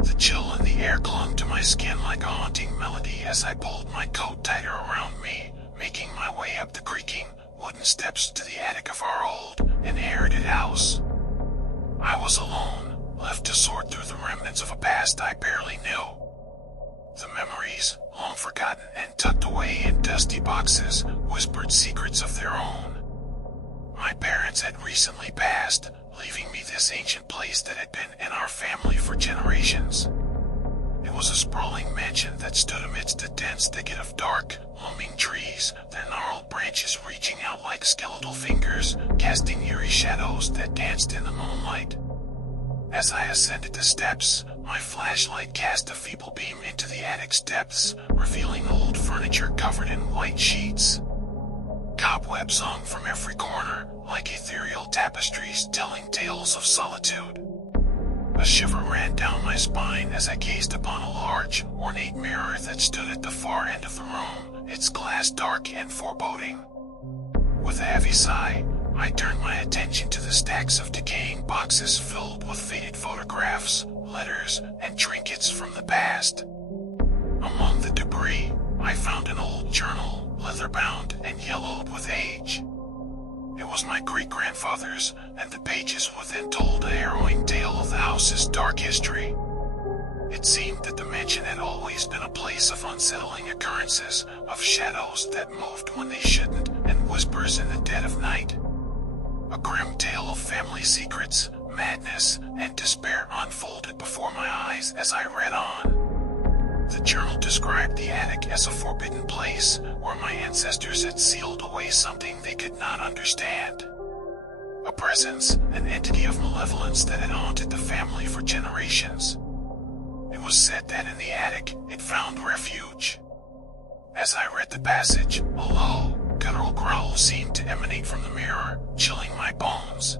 The chill in the air clung to my skin like a haunting melody as I pulled my coat tighter around me, making my way up the creaking wooden steps to the attic of our old, inherited house. I was alone, left to sort through the remnants of a past I barely knew. The memories, long forgotten and tucked away in dusty boxes, whispered secrets of their own. My parents had recently passed, leaving me this ancient place that had been in our family for generations. It was a sprawling mansion that stood amidst a dense thicket of dark, looming trees, their gnarled branches reaching out like skeletal fingers, casting eerie shadows that danced in the moonlight. As I ascended the steps, my flashlight cast a feeble beam into the attic's depths, revealing old furniture covered in white sheets. Cobwebs hung from every corner, like ethereal tapestries telling tales of solitude. A shiver ran down my spine as I gazed upon a large, ornate mirror that stood at the far end of the room, its glass dark and foreboding. With a heavy sigh, I turned my attention to the stacks of decaying boxes filled with faded photographs, letters, and trinkets from the past. Among the debris, I found an old journal, leather-bound and yellowed with age. It was my great-grandfather's, and the pages within told a harrowing tale of the house's dark history. It seemed that the mansion had always been a place of unsettling occurrences, of shadows that moved when they shouldn't, and whispers in the dead of night. A grim tale of family secrets, madness, and despair unfolded before my eyes as I read on. The journal described the attic as a forbidden place where my ancestors had sealed away something they could not understand. A presence, an entity of malevolence that had haunted the family for generations. It was said that in the attic, it found refuge. As I read the passage, a low, guttural growl seemed to emanate from the mirror, chilling my bones.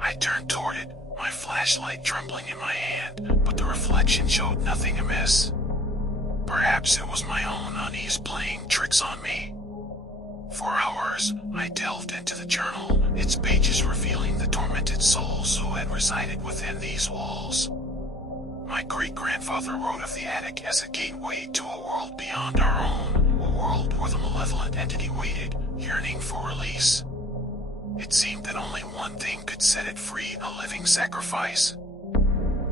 I turned toward it, my flashlight trembling in my hand, but the reflection showed nothing amiss. Perhaps it was my own unease playing tricks on me. For hours, I delved into the journal, its pages revealing the tormented souls who had resided within these walls. My great-grandfather wrote of the attic as a gateway to a world beyond our own, a world where the malevolent entity waited, yearning for release. It seemed that only one thing could set it free, a living sacrifice.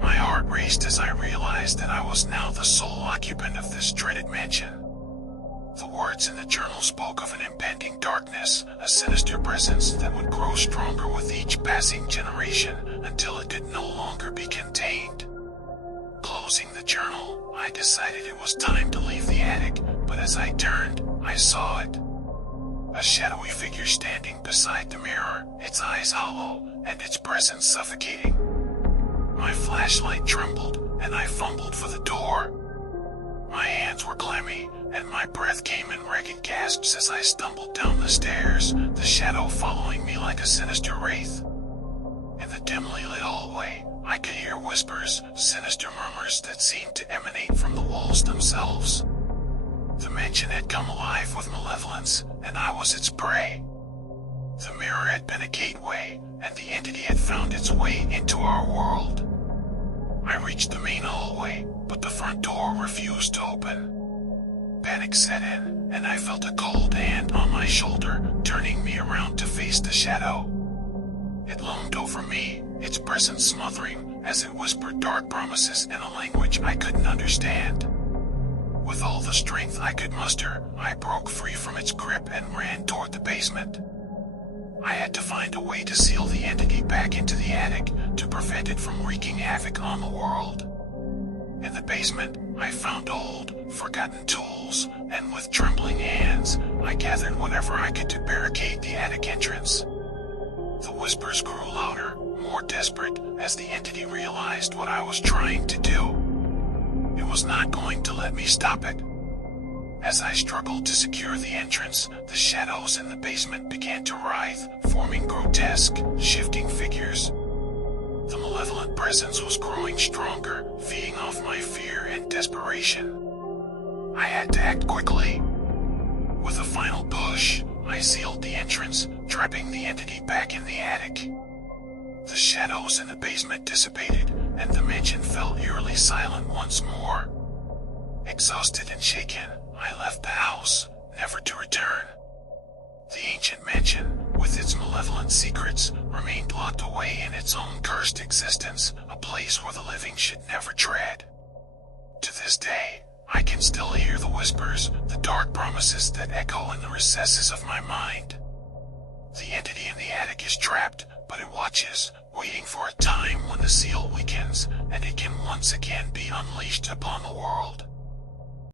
My heart raced as I realized that I was now the sole occupant of this dreaded mansion. The words in the journal spoke of an impending darkness, a sinister presence that would grow stronger with each passing generation until it could no longer be contained. Closing the journal, I decided it was time to leave the attic, but as I turned, I saw it. A shadowy figure standing beside the mirror, its eyes hollow and its presence suffocating. My flashlight trembled, and I fumbled for the door. My hands were clammy, and my breath came in ragged gasps as I stumbled down the stairs, the shadow following me like a sinister wraith. In the dimly lit hallway, I could hear whispers, sinister murmurs that seemed to emanate from the walls themselves. The mansion had come alive with malevolence, and I was its prey. The mirror had been a gateway, and the entity had found its way into our world. I reached the main hallway, but the front door refused to open. Panic set in, and I felt a cold hand on my shoulder, turning me around to face the shadow. It loomed over me, its presence smothering, as it whispered dark promises in a language I couldn't understand. With all the strength I could muster, I broke free from its grip and ran toward the basement. I had to find a way to seal the entity back into the attic to prevent it from wreaking havoc on the world. In the basement, I found old, forgotten tools, and with trembling hands, I gathered whatever I could to barricade the attic entrance. The whispers grew louder, more desperate, as the entity realized what I was trying to do. It was not going to let me stop it. As I struggled to secure the entrance, the shadows in the basement began to writhe, forming grotesque, shifting figures. The malevolent presence was growing stronger, feeding off my fear and desperation. I had to act quickly. With a final push, I sealed the entrance, trapping the entity back in the attic. The shadows in the basement dissipated, and the mansion fell eerily silent once more. Exhausted and shaken, I left the house, never to return. The ancient mansion, with its malevolent secrets, remained locked away in its own cursed existence, a place where the living should never tread. To this day, I can still hear the whispers, the dark promises that echo in the recesses of my mind. The entity in the attic is trapped, but it watches, waiting for a time when the seal weakens, and it can once again be unleashed upon the world.